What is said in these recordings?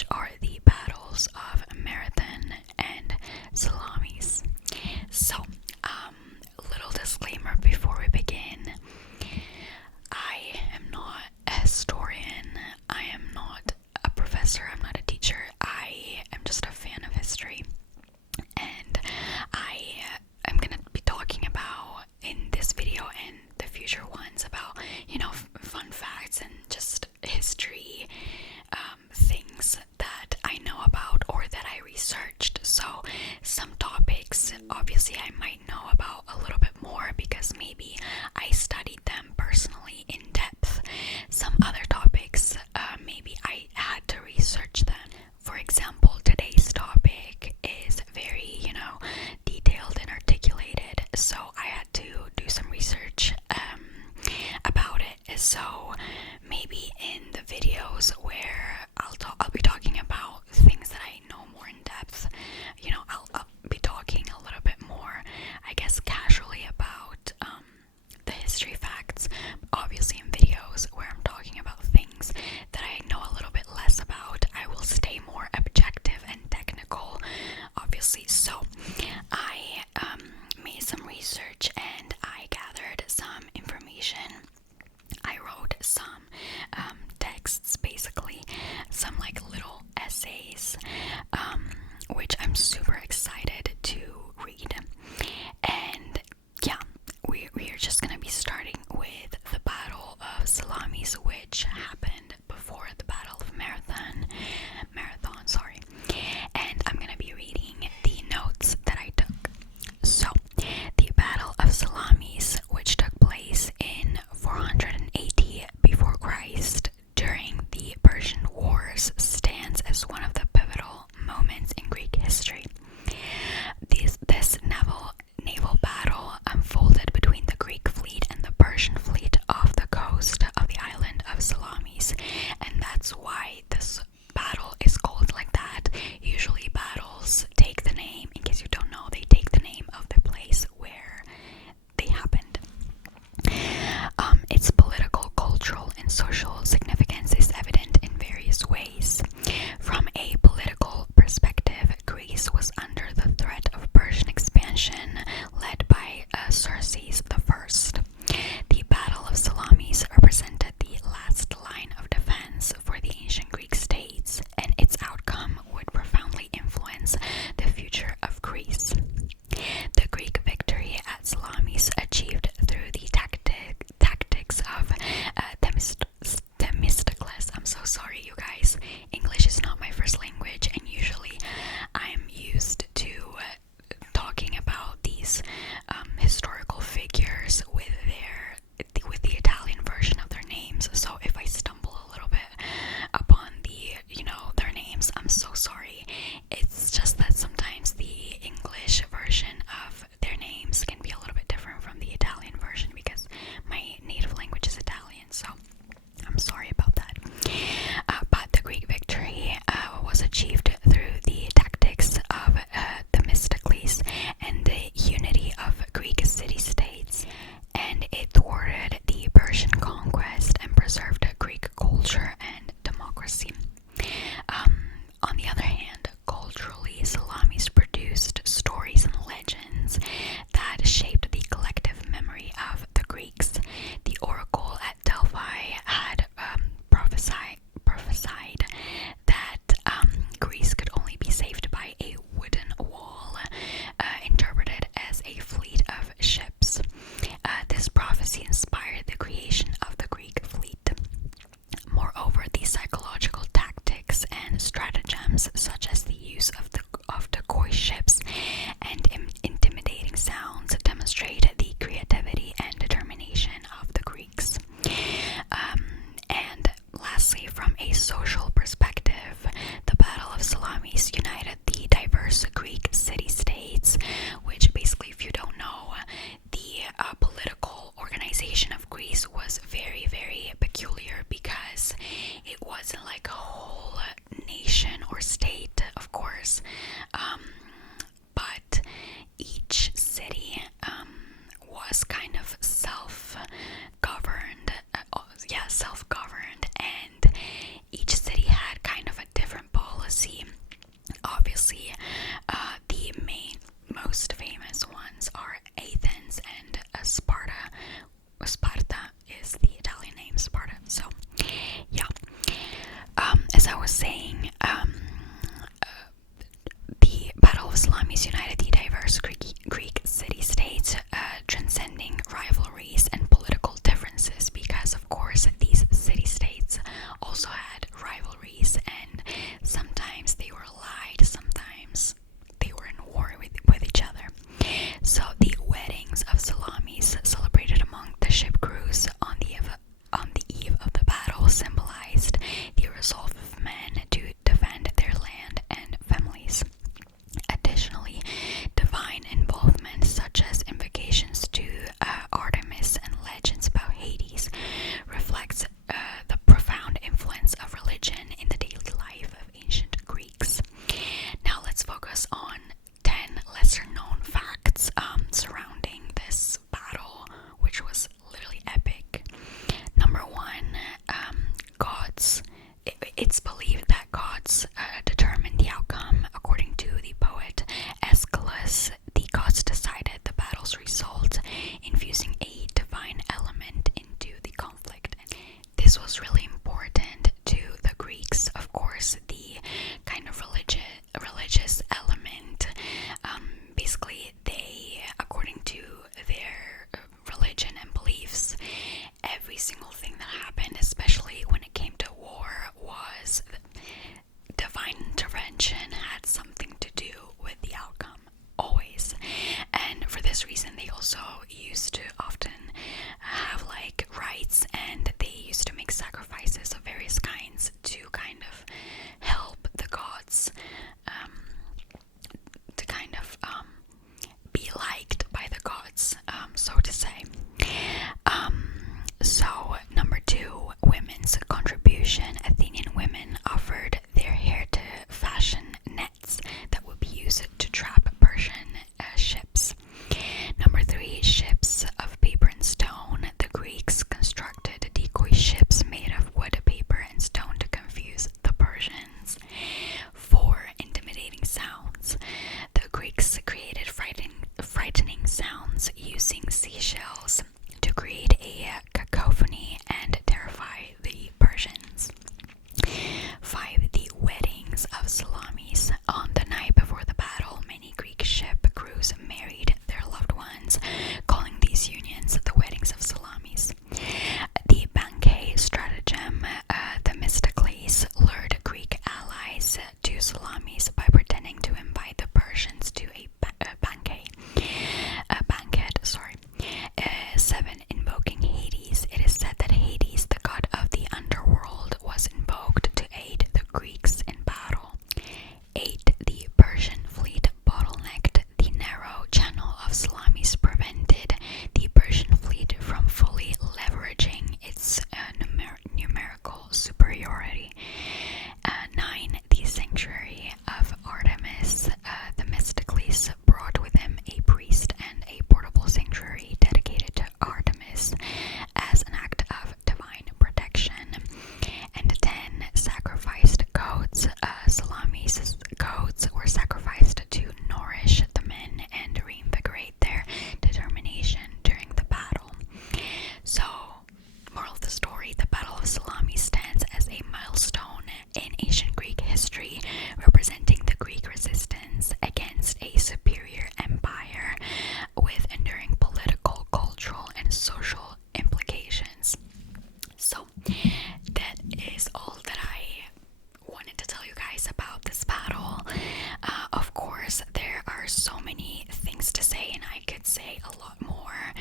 which are the battles of Marathon and Salamis. So, little disclaimer before we begin. I am not a historian. I am not a professor. I'm not a teacher. I am just a fan of history. And I am going to be talking about, in this video and the future ones, about, fun facts and just history things that I know about or that I researched. So some topics, obviously, I might know about a little bit more because maybe I studied them personally in depth. Some other topics, maybe I had to research them. For example, today's topic is very, detailed and articulated, so I had to do some research about it. So maybe in the videos where I'll be talking about things that I know more in depth, I'll be talking a little bit more, I guess, casually about the history facts. Obviously, in videos where I'm talking about things that I know a little bit less about, I will stay more objective and technical, obviously. So I made some research and I gathered some information. I wrote some texts, basically, some like little essays, which I'm super excited to read. And yeah, we are just gonna be starting with the Battle of Salamis, which happened before the Battle of Marathon, sorry. And I'm gonna be reading the notes that I took. So, the Battle of Salamis, which took place in 480 before Christ during the Persian Wars, stands as one of the pivotal moments in Greek history. This naval battle unfolded between the Greek fleet and the Persian fleet off the coast of the island of Salamis, and that's why this battle is called like that. Usually battles take the name, in case you don't know, they take the name of the place where they happened. Its political, cultural, and social significance is evident in various ways. From a political perspective, Greece was under the threat of Persian expansion led by Xerxes I. The Battle of Salamis represented the last line of defense for the ancient Greek states, and its outcome would profoundly influence the future of Greece. The Greek victory at Salamis, achieved through the tactics of Themistocles. I'm so sorry, you guys. English is not my first language, and usually I'm used to talking about these historical figures with the Italian version of their names. So if I stumble a little bit upon their names, I'm so sorry. It's just that sometimes the English version of their names can be a little bit different from the Italian version because my native language is Italian, so I'm sorry about that. But the Greek victory was achieved through the tactics of Themistocles and the unity of Greek city-states, and it thwarted the Persian conquest and preserved Greek culture and democracy. On the other hand, culturally, Salamis produced stories and legends that shaped the collective memory of the Greeks. The oracle at Delphi had prophesied that Greece could only be saved by a wooden wall, interpreted as a fleet of ships. This prophecy inspired the creation of the Greek fleet. Moreover, the psychological tactics and stratagems, such as the use of decoy ships and intimidating sounds, demonstrate the creativity and determination of the Greeks. And lastly, from a social perspective, the Battle of Salamis united the diverse Greek city-states, which basically, if you don't know, the political organization of Greece was very, very peculiar because it wasn't like a whole nation or state Greek resistance against a superior empire with enduring political, cultural, and social implications. So, that is all that I wanted to tell you guys about this battle. Of course, there are so many things to say, and I could say a lot more.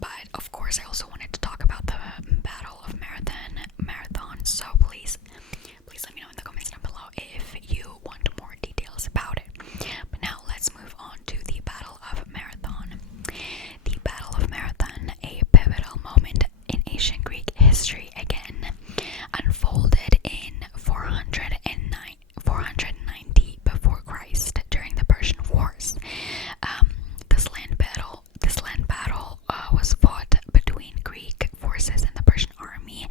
But of course, I also wanted to talk about the Battle of Marathon. So please let me know in the comments down below if you want more details about it. But now let's move on to the Battle of Marathon. The Battle of Marathon, a pivotal moment in ancient Greek history, again unfolded in 490 before Christ during the Persian Wars. This land battle was fought between Greek forces and the Persian army,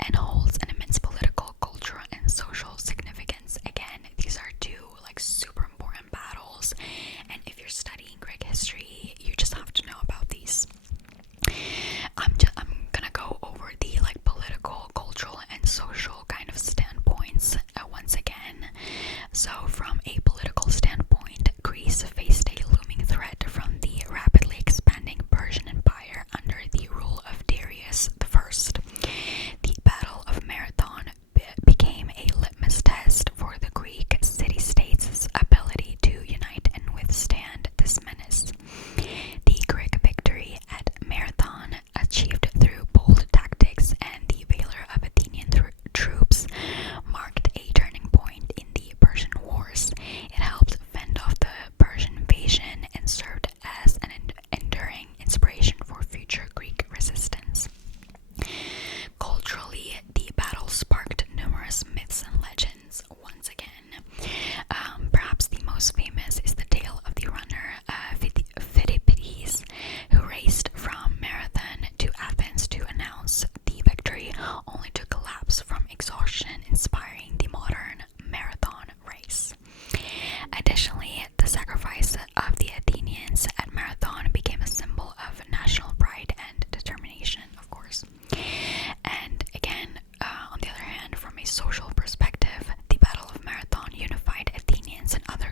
and holds an immense political, cultural, and social significance. Again, these are two super important battles, and if you're studying Greek history, you just have to know about these. I'm gonna go over the political, cultural, and social kind of standpoints once again. So, from a political standpoint, Greece faced a looming threat from the rapidly expanding Persian Empire under the rule of Darius I. The Battle of Marathon became a litmus test for the Greek city-states' ability to unite and withstand this menace. The Greek victory at Marathon, achieved through bold tactics and the valor of Athenian troops, marked a turning point in the Persian Wars. It helped fend off the Persian invasion and served as an enduring inspiration for future Greek resistance. Culturally, the battle sparked numerous myths and legends once again. Perhaps the most famous is the tale of the runner Philippides, who raced from Marathon to Athens to announce the victory, only to collapse from exhaustion, inspiring the modern marathon race. Additionally, the sacrifice of the Athenians at Marathon became a symbol of national pride and determination, of course. And again, on the other hand, from a social perspective, the Battle of Marathon unified Athenians and other